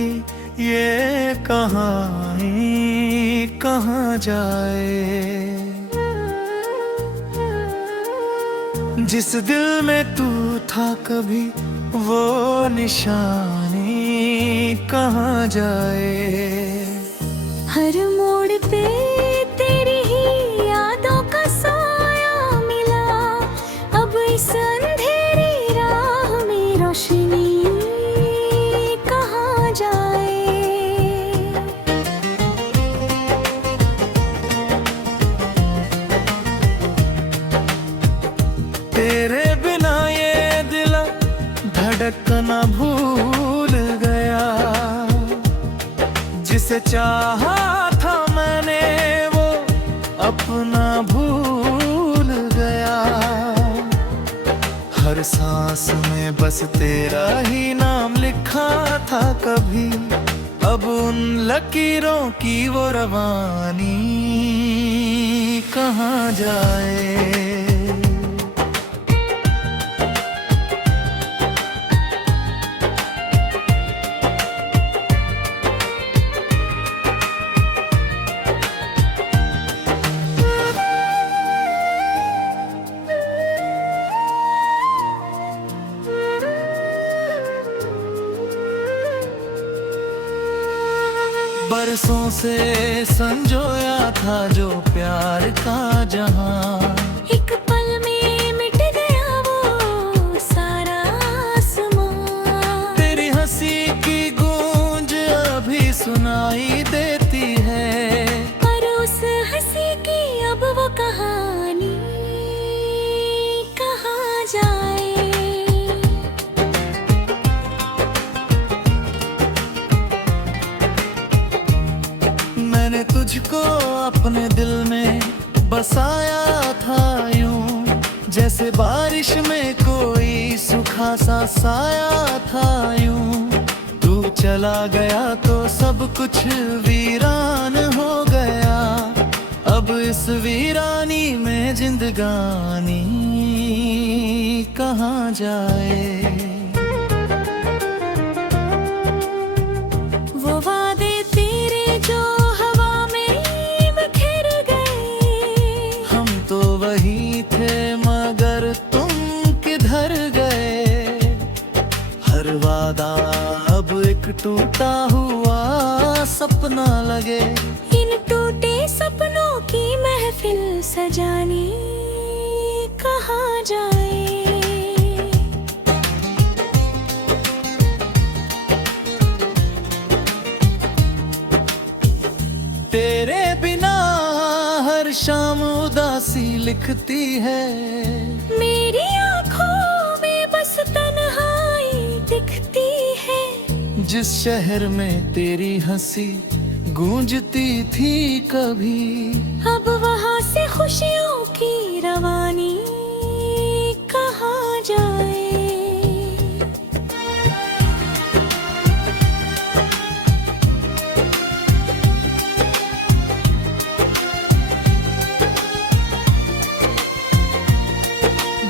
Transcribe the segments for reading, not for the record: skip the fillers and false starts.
की ये कहानी कहाँ जाए। जिस दिल में तू था कभी वो निशानी कहाँ जाए। हर मोड़ पे तेरी ही यादों का साया मिला, अब इस अंधेरी राह में रोशनी कहाँ जाए। तेरे बिना ये दिल धड़कना भूल गया, जिसे चाहा था मैंने वो अपना भूल गया। हर सांस में बस तेरा ही नाम लिखा था कभी, अब उन लकीरों की वो रवानी कहाँ जाए। बरसों से संजोया था जो प्यार का जहां, एक पल में मिट गया वो सारा आसमां। तेरी हंसी की गूंज अभी सुनाई देती है, पर उस हंसी की अब वो कहानी कहाँ जाए। मैंने तुझको अपने दिल में बसाया था यूं, जैसे बारिश में कोई सूखा सा साया था यूं। तू चला गया तो सब कुछ वीरान हो गया, अब इस वीरानी में जिंदगानी कहाँ जाए। वो वादे तेरे जो हवा में बिखर गए, हम तो वही थे मगर तुम किधर गए। हर वादा अब एक टूटा हुआ सपना लगे, इन टूटे सपनों की महफिल सजाने कहाँ जाए। तेरे बिना हर शाम उदासी लिखती है, मेरी आँखों में बस तन्हाई दिखती है। जिस शहर में तेरी हंसी गूंजती थी कभी, अब वहाँ से खुशियों की रवानी कहाँ जाए।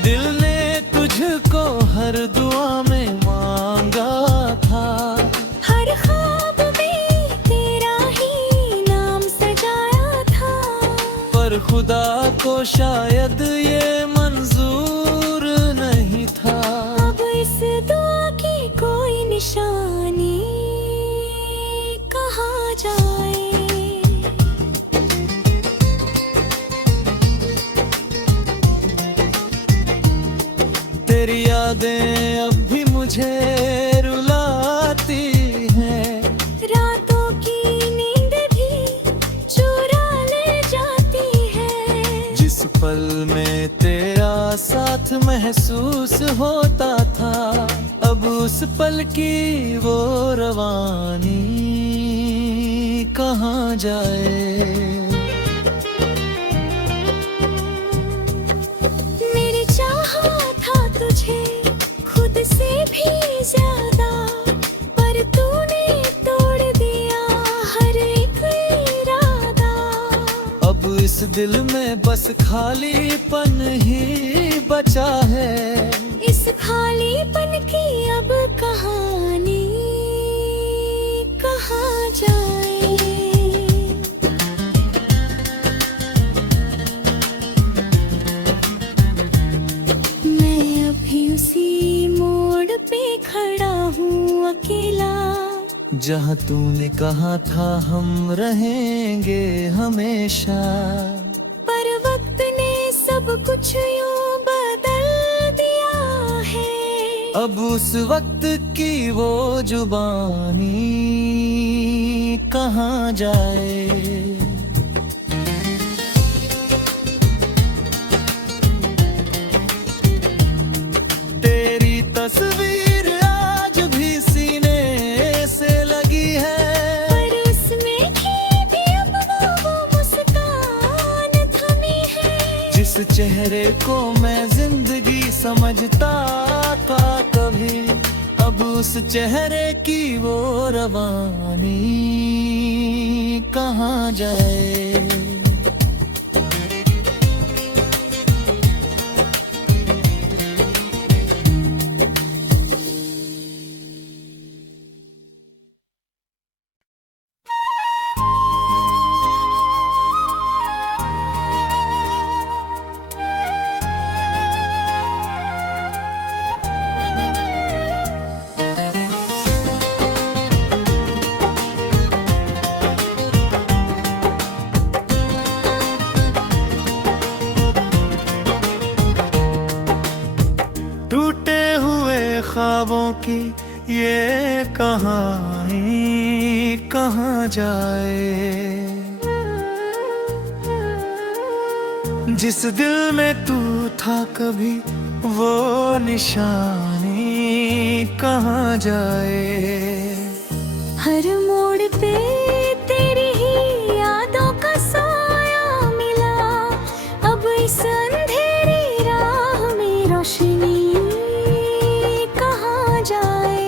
दिल ने तुझको हर दुआ में मांगा था, हर ख्वाब में तेरा ही नाम सजाया था। पर खुदा को शायद ये मंजूर नहीं था, अब इस दुआ की कोई निशानी कहाँ जाए। तेरी यादें अब भी मुझे रुलाती हैं, रातों की नींद भी चुरा ले जाती है। जिस पल में तेरा साथ महसूस होता था, अब उस पल की वो रवानी कहाँ जाए। मेरी चाहा था तुझे खुद से भी ज्यादा, पर तूने तोड़ दिया हर एक इरादा। अब इस दिल में बस खालीपन ही बचा है, इस खालीपन की अब कहानी जाए। मैं अभी उसी मोड़ पे खड़ा हूँ अकेला, जहाँ तूने कहा था हम रहेंगे हमेशा। पर वक्त ने सब कुछ यूं बदल दिया है। अब उस वक्त की वो जुबानी कहाँ जाए। तेरी तस्वीर आज भी सीने से लगी है, पर उसमें भी अब वो मुस्कान थमी है। जिस चेहरे को मैं जिंदगी समझता था कभी, अब उस चेहरे की वो रवानी कहाँ जाए। टूटे हुए ख्वाबों की ये कहानी कहाँ जाए। जिस दिल में तू था कभी वो निशानी कहाँ जाए। हर मोड़ पे तेरी ही यादों का साया मिला, अब इस अंधेरी राह में रोशनी कहाँ जाए।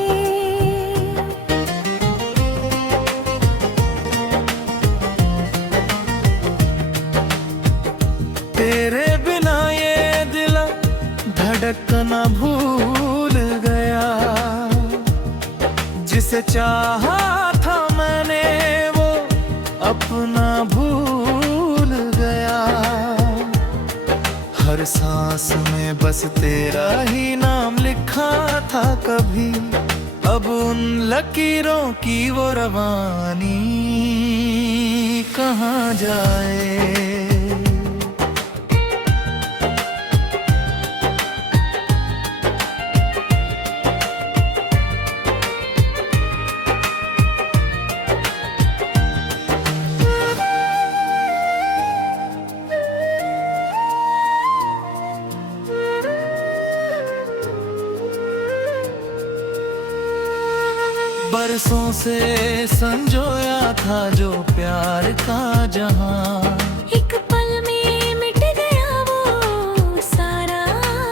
तेरे बिना ये दिल धड़कना भूल गया, जिसे चाहा था मैंने वो अपना भूल गया। हर सांस में बस तेरा ही नाम लिखा था कभी, अब उन लकीरों की वो रवानी कहाँ जाए। बरसों से संजोया था जो प्यार का जहां, एक पल में मिट गया वो सारा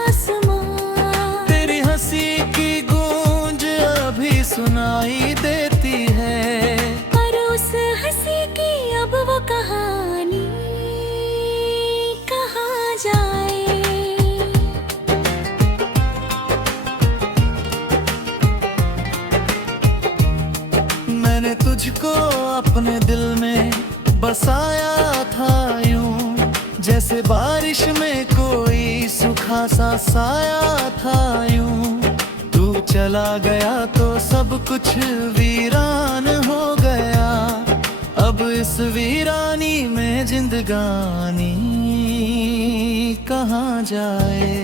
आसमां। तेरी हंसी की गूंज अभी सुनाई देती है, पर उस हंसी की अब वो कहानी कहाँ जाए। मैंने तुझको अपने दिल में बसाया था यूं, जैसे बारिश में कोई सूखा सा साया था यूं। तू चला गया तो सब कुछ वीरान हो गया, अब इस वीरानी में जिंदगानी कहाँ जाए।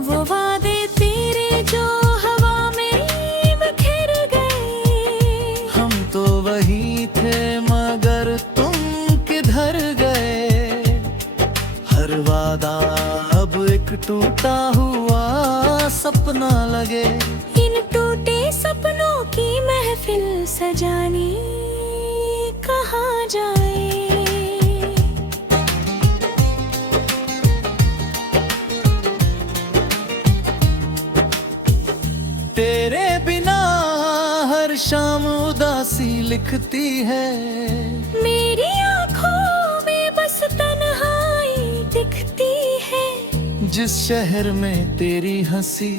वो वादे तेरे जो हवा में बिखर गए, हम तो वही थे मगर तुम किधर गए। हर वादा अब एक टूटा हुआ सपना लगे, इन टूटे सपनों की महफिल सजानी कहाँ जाए। तेरे बिना हर शाम उदासी लिखती है, मेरी आँखों में बस तन्हाई दिखती है। जिस शहर में तेरी हंसी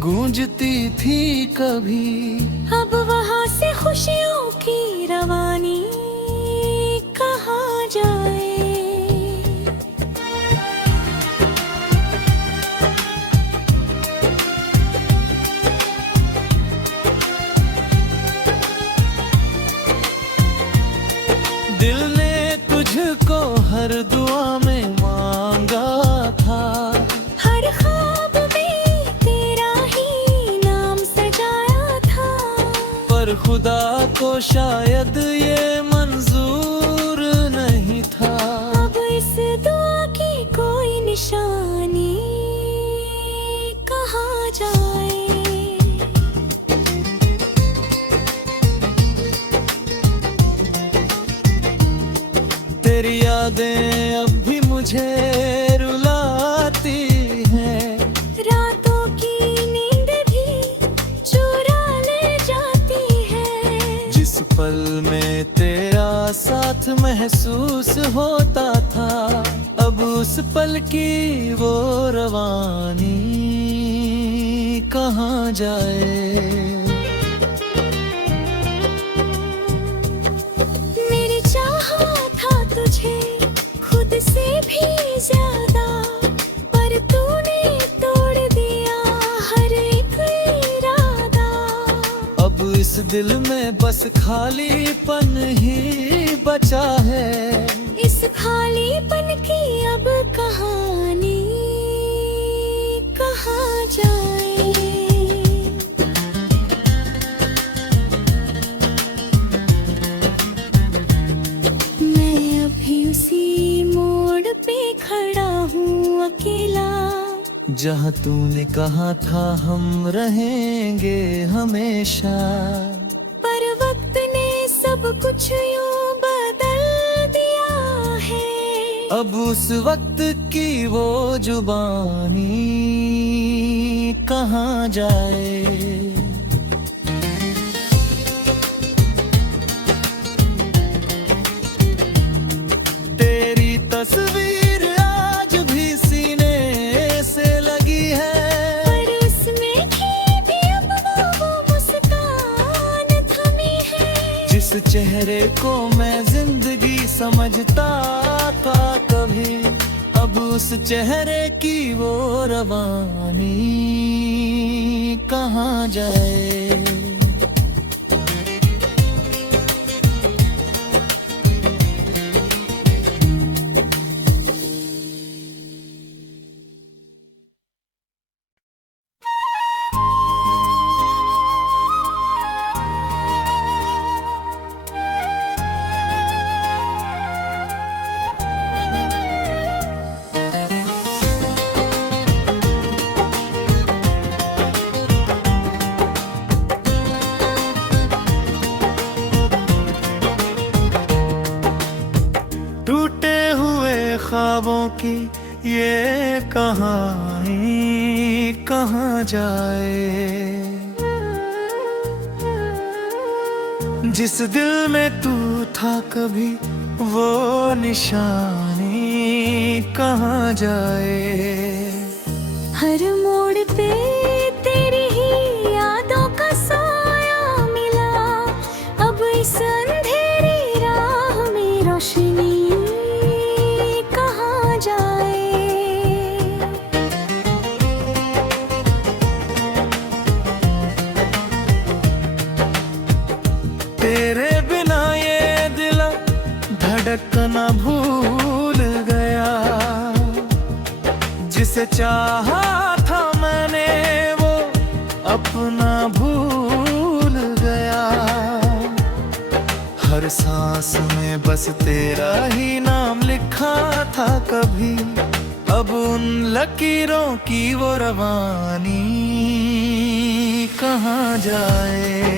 गूंजती थी कभी। अब वहाँ से खुशियों की रवानी कहाँ जाए। दिल ने तुझको हर दुआ में मांगा था, हर ख्वाब में तेरा ही नाम सजाया था। पर खुदा को शायद ये मंजूर नहीं था। अब इस दुआ की कोई निशानी कहाँ जाए। तेरी यादें अब भी मुझे रुलाती हैं, रातों की नींद भी चुरा ले जाती है। जिस पल में तेरा साथ महसूस होता था, अब उस पल की वो रवानी कहाँ जाए। मेरी चाहा था तुझे खुद से भी ज्यादा, पर तूने तोड़ दिया हर एक इरादा। अब इस दिल में बस खालीपन ही बचा है। इस खालीपन की अब कहानी कहाँ जाए। मैं अभी उसी मोड़ पे खड़ा हूँ अकेला, जहाँ तूने कहा था हम रहेंगे हमेशा। पर वक्त ने सब कुछ यूं बदल दिया है। अब उस वक्त की वो जुबानी कहाँ जाए। तेरी तस्वीर आज भी सीने से लगी है, पर उसमें की भी अब वो मुस्कान थमी है। जिस चेहरे को मैं जिंदगी समझता था कभी, अब उस चेहरे की वो रवानी कहाँ जाए। टूटे हुए ख्वाबों की ये कहानी कहाँ जाए। जिस दिल में तू था कभी, वो निशानी कहाँ जाए। हर मोड़ पे तेरी ही यादों का साया मिला। अब इस अंधेरी राह में रोशनी कहाँ जाए। तेरे बिना ये दिल धड़कना भूल गया। जिसे चाहा था मैंने वो अपना भूल गया। हर सांस में बस तेरा ही नाम लिखा था कभी, अब उन लकीरों की वो रवानी कहाँ जाए।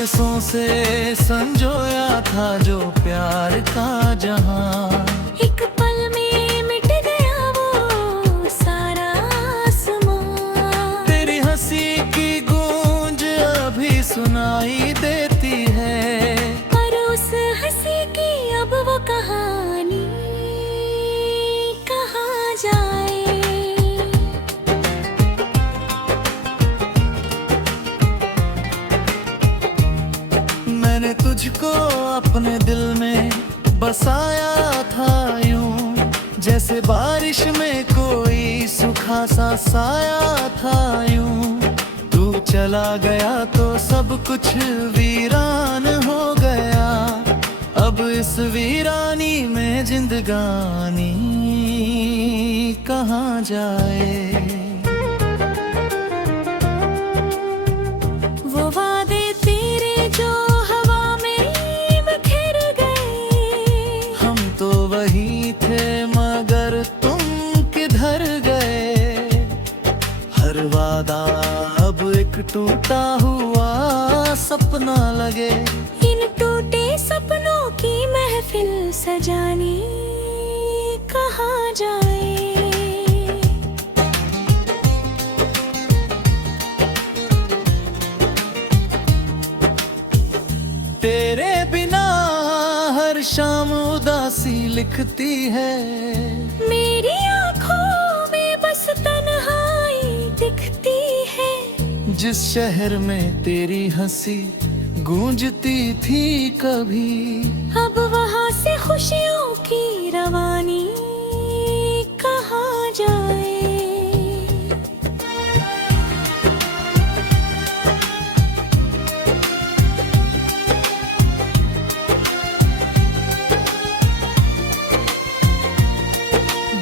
बरसों से संजोया था जो प्यार का जहां, एक पल में मिट गया वो सारा आसमां। तेरी हंसी की गूंज अभी सुनाई देती है, पर उस हंसी की अब वो कहानी कहाँ जाए। मैंने तुझको अपने दिल में बसाया था यूं, जैसे बारिश में कोई सूखा सा साया था यूं। तू चला गया तो सब कुछ वीरान हो गया, अब इस वीरानी में जिंदगानी कहाँ जाए। वो वादे तेरे जो हवा में बिखर गए, हम तो वही थे मगर तुम किधर गए। हर वादा अब एक टूटा हुआ सपना लगे, इन टूटे सपनों की महफिल सजानी कहाँ जाए। तेरे बिना हर शाम उदासी लिखती है, मेरी आँखों में बस तन्हाई दिखती है। जिस शहर में तेरी हंसी गूंजती थी कभी, अब वहाँ से खुशियों की रवानी कहाँ जाए।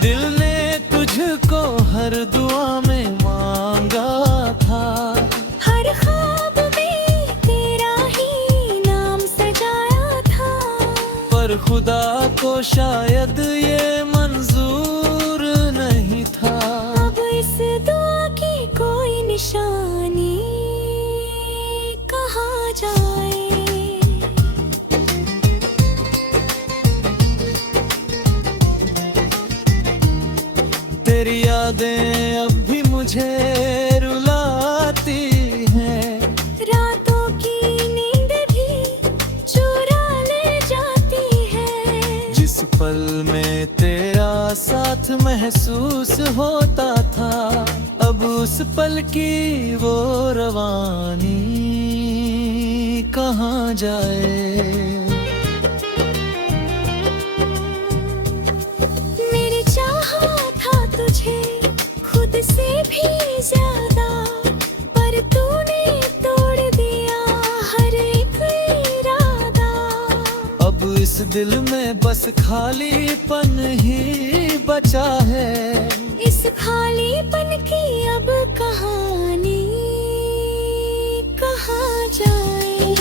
दिल ने तुझको हर दुआ में मांगा था, हर ख्वाब में तेरा ही नाम सजाया था। पर खुदा को शायद ये मंजूर नहीं था। अब इस दुआ की कोई निशानी कहाँ जाए। तेरी यादें अब भी मुझे रुलाती हैं, रातों की नींद भी चुरा ले जाती है। जिस पल में तेरा साथ महसूस होता था, अब उस पल की वो रवानी कहाँ जाए। मेरी चाहा था तुझे खुद से भी ज्यादा, पर तूने तोड़ दिया हर एक इरादा। अब इस दिल में बस खालीपन ही बचा है, इस खालीपन की अब कहानी कहाँ जाए।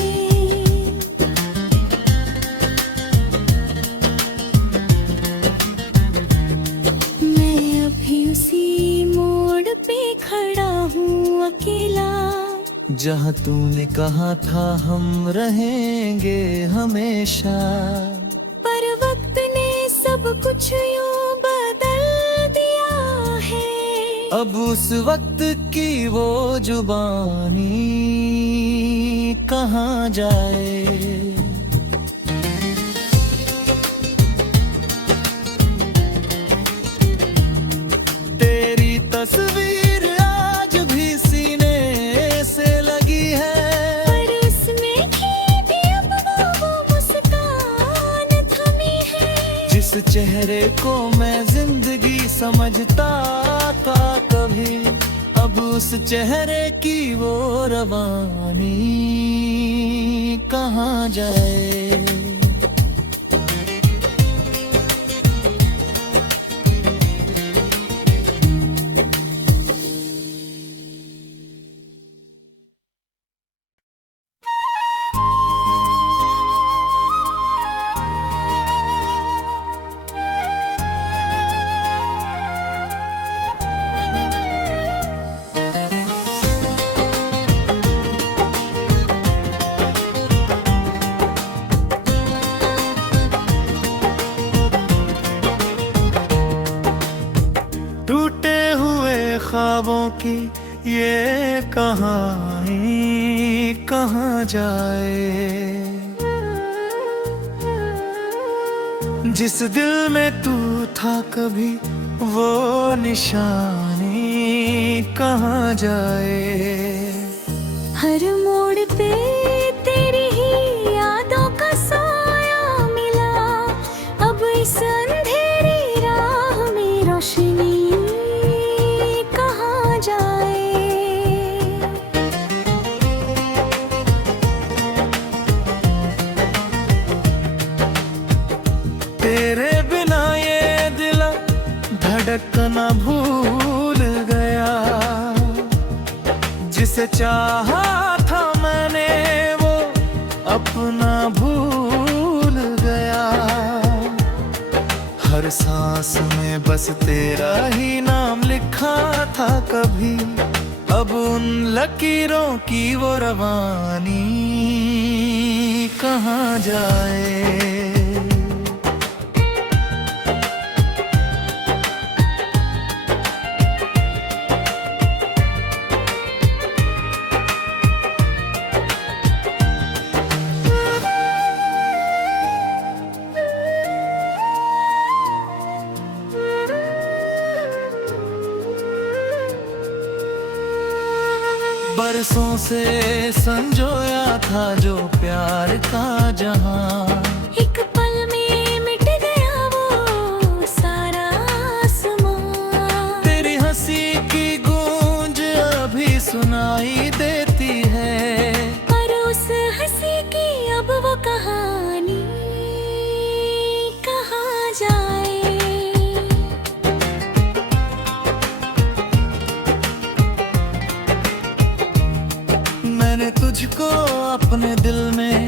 मैं अभी उसी मोड़ पे खड़ा हूँ अकेला, जहाँ तूने कहा था हम रहेंगे हमेशा। पर वक्त ने सब कुछ यूं बदल दिया है। अब उस वक्त की वो जुबानी कहाँ जाए। तेरी तस्वीर आज भी सीने से लगी है, पर उसमें भी अब वो मुस्कान थमी है। जिस चेहरे को मैं जिंदगी समझता था कभी, अब उस चेहरे की वो रवानी कहाँ जाए। टूटे हुए ख्वाबों की ये कहानी कहाँ जाए। जिस दिल में तू था कभी वो निशानी कहाँ जाए। हर मोड़ पे तेरी ही यादों का साया मिला, अब इस अंधेरी राह में रोशनी कहाँ जाए। तेरे बिना ये दिल धड़कना भूल गया, जिसे चाहा था मैंने वो अपना भूल गया। हर सांस में बस तेरा ही नाम लिखा था कभी, अब उन लकीरों की वो रवानी कहाँ जाए। बरसों से संजोया था जो प्यार का जहां, एक पल में मिट गया वो सारा आसमां। तेरी हंसी की गूंज अभी सुनाई देती है, पर उस हंसी की अब वो कहानी कहाँ जाए। मैंने तुझको अपने दिल में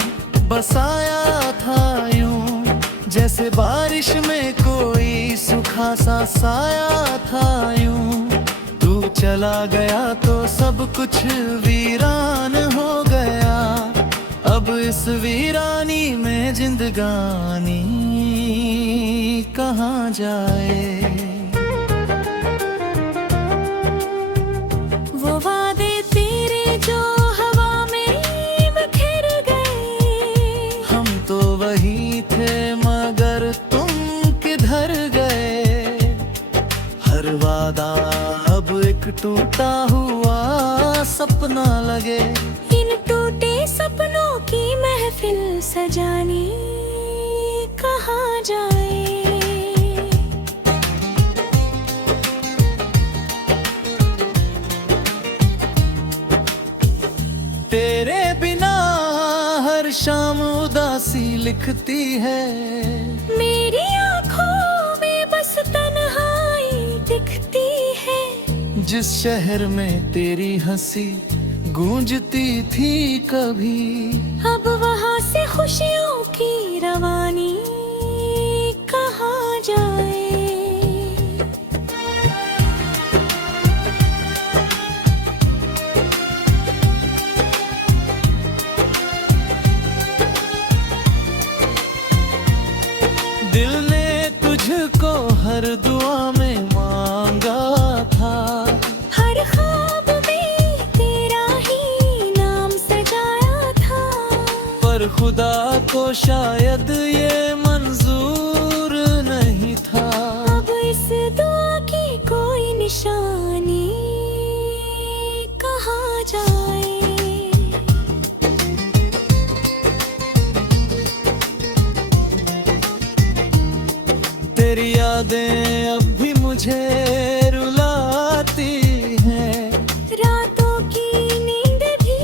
बसाया था यूं, जैसे बारिश में कोई सूखा सा साया था यूं। तू चला गया तो सब कुछ वीरान हो गया, अब इस वीरानी में जिंदगानी कहाँ जाए। वो वादे तेरे जो हवा में बिखर गए, हम तो वही थे मगर तुम किधर गए। हर वादा अब एक टूटा हुआ सपना लगे, इन टूटे सपनों की महफिल सजानी कहाँ जाए। तेरे बिना हर शाम उदासी लिखती है, मेरी आँखों में बस तन्हाई दिखती है। जिस शहर में तेरी हंसी गूंजती थी कभी, अब वहाँ से खुशियों की रवानी कहाँ जाए। दिल ने तुझको हर दुआ में मांगा था, हर ख्वाब में तेरा ही नाम सजाया था। पर खुदा को शायद ये मंजूर नहीं था, अब इस दुआ की कोई निशानी कहाँ जाए। तेरी यादें अब भी मुझे रुलाती हैं, रातों की नींद भी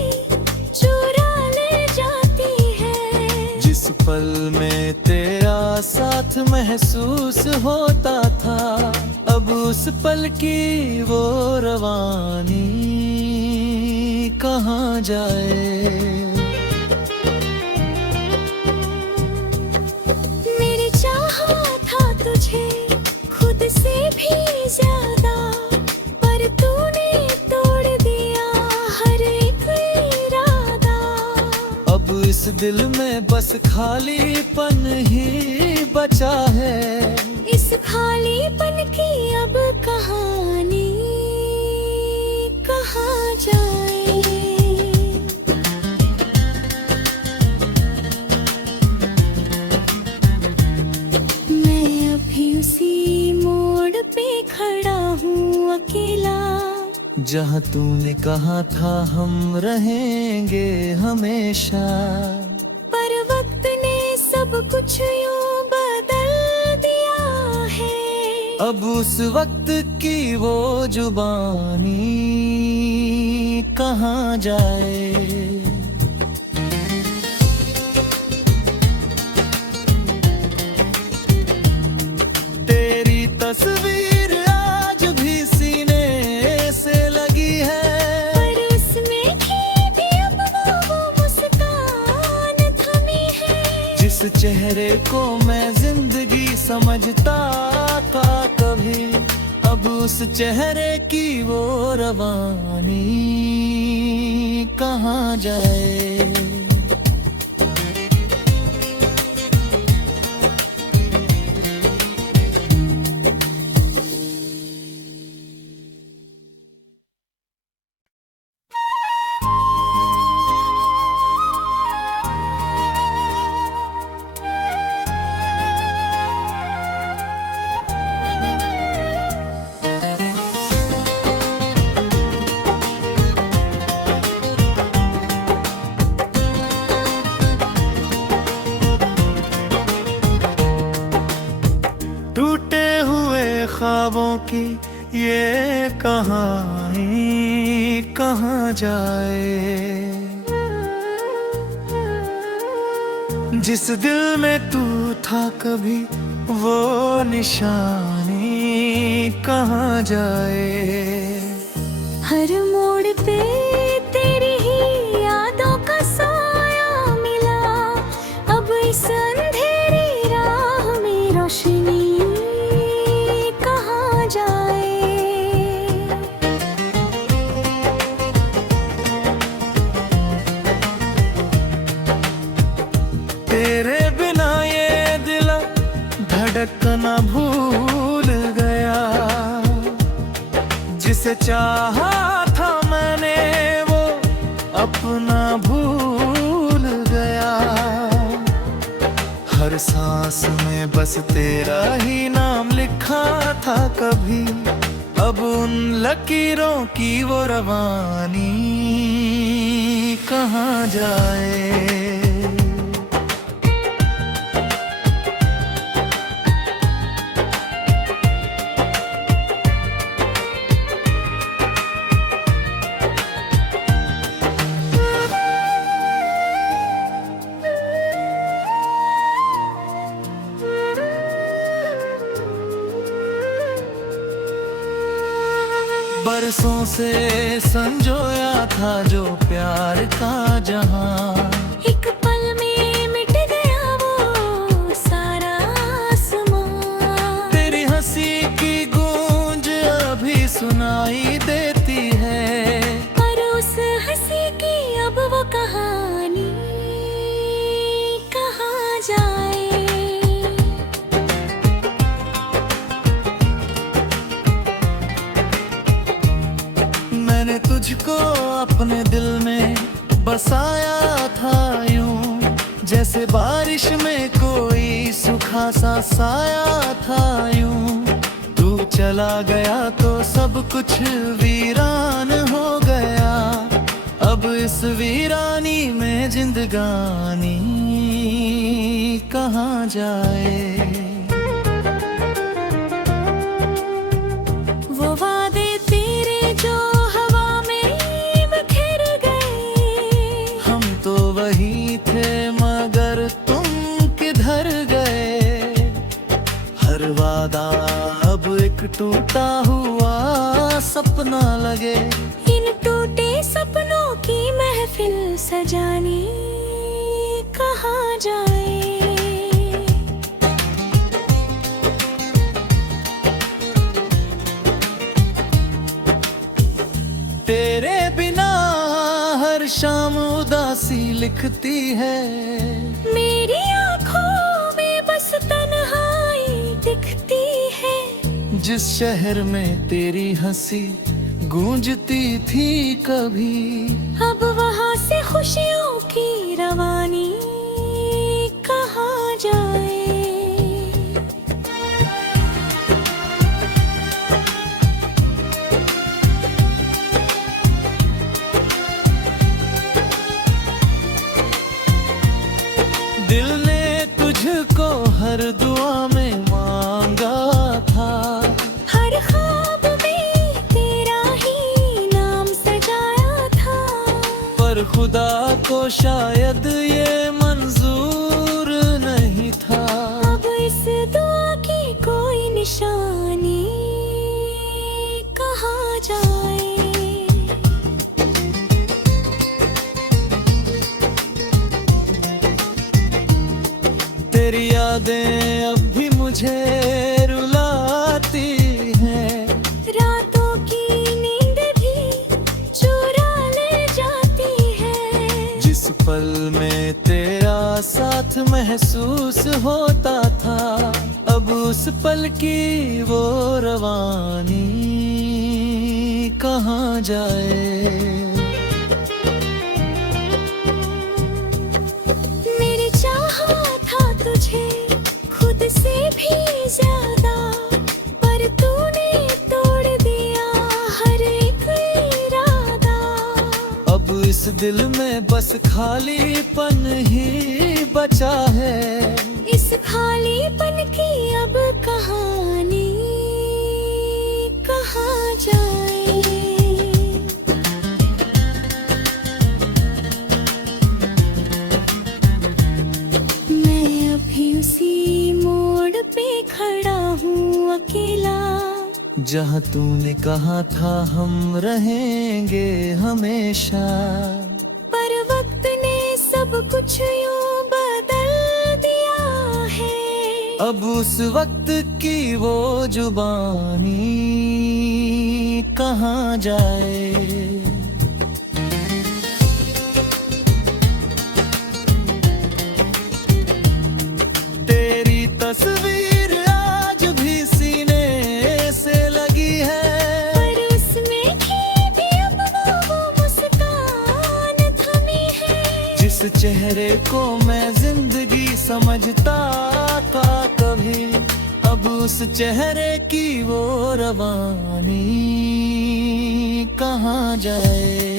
चुरा ले जाती है। जिस पल में तेरा साथ महसूस होता था, अब उस पल की वो रवानी कहाँ जाए। मेरी चाहत था तुझे खुद से भी ज्यादा, पर तूने तोड़ दिया हर एक इरादा। अब इस दिल में बस खालीपन ही बचा है, इस खालीपन की अब कहाँ हूँ अकेला। जहाँ तूने कहा था हम रहेंगे हमेशा, पर वक्त ने सब कुछ यूं बदल दिया है। अब उस वक्त की वो जुबानी कहाँ जाए। तेरी तस्वीर आज भी सीने से लगी है, पर उसमें भी अब वो मुस्कान थमी है। जिस चेहरे को मैं जिंदगी समझता था कभी, अब उस चेहरे की वो रवानी कहाँ जाए। टूटे हुए ख्वाबों की ये कहानी कहाँ जाए। जिस दिल में तू था कभी वो निशानी कहाँ जाए। हर मोड़ पे तेरी ही यादों का साया मिला। अब इस अंधेरी राह में रोशनी कहाँ जाए। तेरे बिना ये दिल धड़कना भूल गया। जिसे चाहा था मैंने वो अपना भूल गया। हर सांस में बस तेरा ही नाम लिखा था कभी, अब उन लकीरों की वो रवानी कहाँ जाए। बरसों से संजोया था जो प्यार का जहां, एक पल में मिट गया वो सारा आसमां। तेरी हंसी की गूंज अभी सुनाई देती है। पर उस हंसी की अब वो कहानी कहाँ जाए। मैंने तुझको अपने दिल में बसाया था यूं, जैसे बारिश में कोई सूखा सा साया था यूं। तू चला गया तो सब कुछ वीरान हो गया। अब इस वीरानी में जिंदगानी कहाँ जाए। वो वादे तेरे जो हवा में बिखर गए। हम तो वही थे मगर तुम किधर गए। हर वादा अब एक टूटा हुआ सपना लगे। इन टूटे सपनों की महफिल सजाने कहाँ जाए। तेरे बिना हर शाम उदासी लिखती है। मेरी आँखों में बस तन्हाई दिखती है। जिस शहर में तेरी हंसी गूंजती थी कभी, अब वहाँ से खुशियों की रवानी कहाँ जाए। को शायद ये मंजूर नहीं था। अब इस दुआ की कोई निशानी कहाँ जाए। तेरी यादें अब भी मुझे रुलाती हैं। रातों की नींद भी चुरा ले जाती है। जिस पल में तेरा साथ महसूस होता था, अब उस पल की वो रवानी कहाँ जाए। मेरी चाह था तुझे खुद से भी ज्यादा, पर तूने तोड़ दिया हर एक इरादा। अब इस दिल में बस खालीपन ही बचा है। इस खालीपन की अब कहानी कहाँ जाए। मैं अभी उसी मोड़ पे खड़ा हूँ अकेला, जहाँ तूने कहा था हम रहेंगे हमेशा। पर वक्त ने सब कुछ यूं बदल दिया है। अब उस वक्त की वो जुबानी कहाँ जाए। तेरी तस्वीर आज भी सीने से लगी है, पर उसमें भी अब वो मुस्कान थमी है। जिस चेहरे को मैं जिंदगी समझता था कभी, अब उस चेहरे की वो रवानी कहाँ जाए।